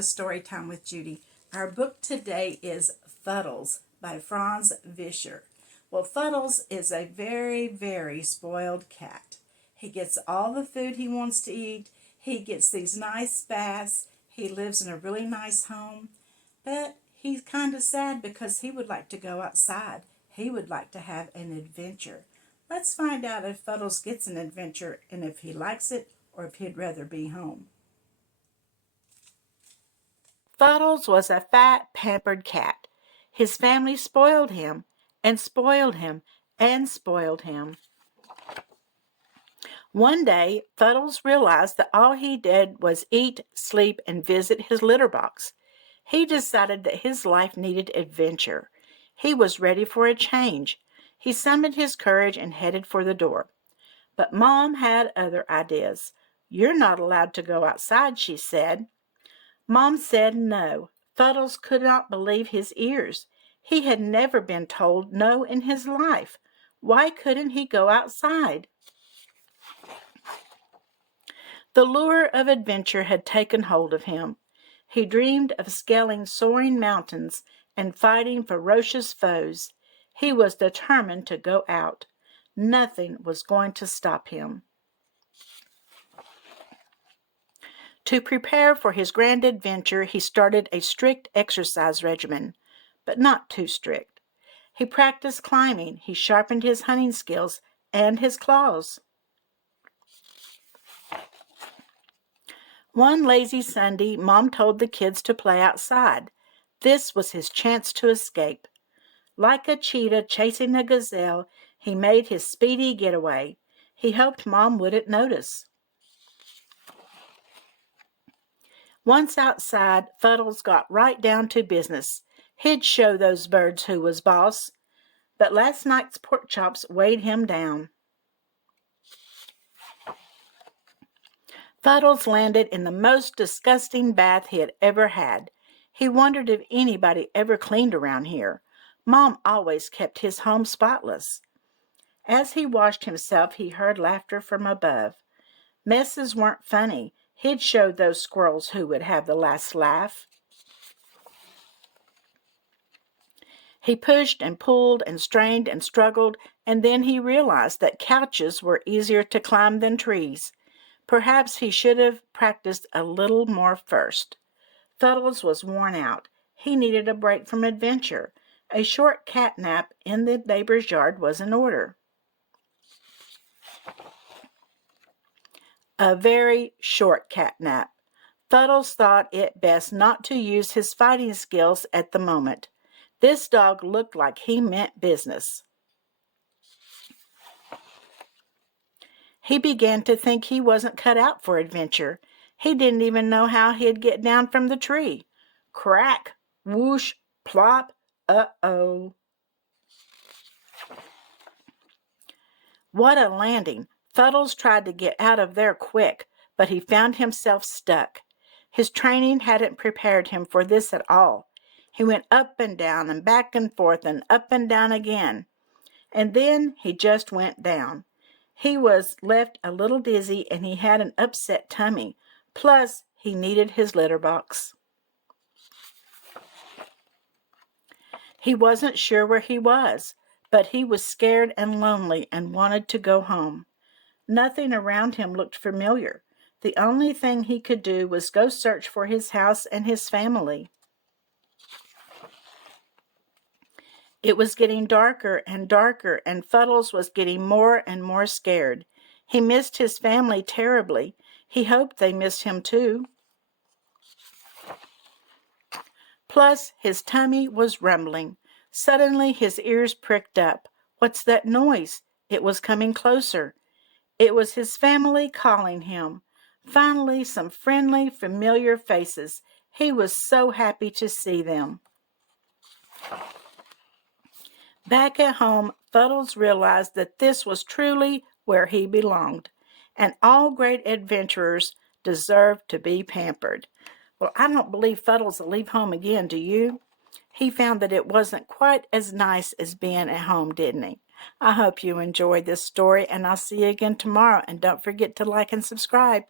to Storytime with Judy. Our book today is Fuddles by Franz Vischer. Well, Fuddles is a very, very spoiled cat. He gets all the food he wants to eat. He gets these nice baths. He lives in a really nice home. But he's kind of sad because he would like to go outside. He would like to have an adventure. Let's find out if Fuddles gets an adventure and if he likes it or if he'd rather be home. Fuddles was a fat, pampered cat. His family spoiled him, and spoiled him, and spoiled him. One day, Fuddles realized that all he did was eat, sleep, and visit his litter box. He decided that his life needed adventure. He was ready for a change. He summoned his courage and headed for the door. But Mom had other ideas. "You're not allowed to go outside," she said. Mom said no. Fuddles could not believe his ears. He had never been told no in his life. Why couldn't he go outside? The lure of adventure had taken hold of him. He dreamed of scaling soaring mountains and fighting ferocious foes. He was determined to go out. Nothing was going to stop him. To prepare for his grand adventure, he started a strict exercise regimen, but not too strict. He practiced climbing, he sharpened his hunting skills and his claws. One lazy Sunday, Mom told the kids to play outside. This was his chance to escape. Like a cheetah chasing a gazelle, he made his speedy getaway. He hoped Mom wouldn't notice. Once outside, Fuddles got right down to business. He'd show those birds who was boss. But last night's pork chops weighed him down. Fuddles landed in the most disgusting bath he had ever had. He wondered if anybody ever cleaned around here. Mom always kept his home spotless. As he washed himself, he heard laughter from above. Messes weren't funny. He'd show those squirrels who would have the last laugh. He pushed and pulled and strained and struggled, and then he realized that couches were easier to climb than trees. Perhaps he should have practiced a little more first. Fuddles was worn out. He needed a break from adventure. A short cat nap in the neighbor's yard was in order. A very short cat nap. Fuddles thought it best not to use his fighting skills at the moment. This dog looked like he meant business. He began to think he wasn't cut out for adventure. He didn't even know how he'd get down from the tree. Crack, whoosh, plop, uh-oh. What a landing! Fuddles tried to get out of there quick, but he found himself stuck. His training hadn't prepared him for this at all. He went up and down and back and forth and up and down again. And then he just went down. He was left a little dizzy and he had an upset tummy. Plus, he needed his litter box. He wasn't sure where he was, but he was scared and lonely and wanted to go home. Nothing around him looked familiar. The only thing he could do was go search for his house and his family. It was getting darker and darker, and Fuddles was getting more and more scared. He missed his family terribly. He hoped they missed him too. Plus, his tummy was rumbling. Suddenly, his ears pricked up. What's that noise? It was coming closer. It was his family calling him. Finally, some friendly, familiar faces. He was so happy to see them. Back at home, Fuddles realized that this was truly where he belonged, and all great adventurers deserve to be pampered. Well, I don't believe Fuddles will leave home again, do you? He found that it wasn't quite as nice as being at home, didn't he? I hope you enjoyed this story, and I'll see you again tomorrow. And don't forget to like and subscribe.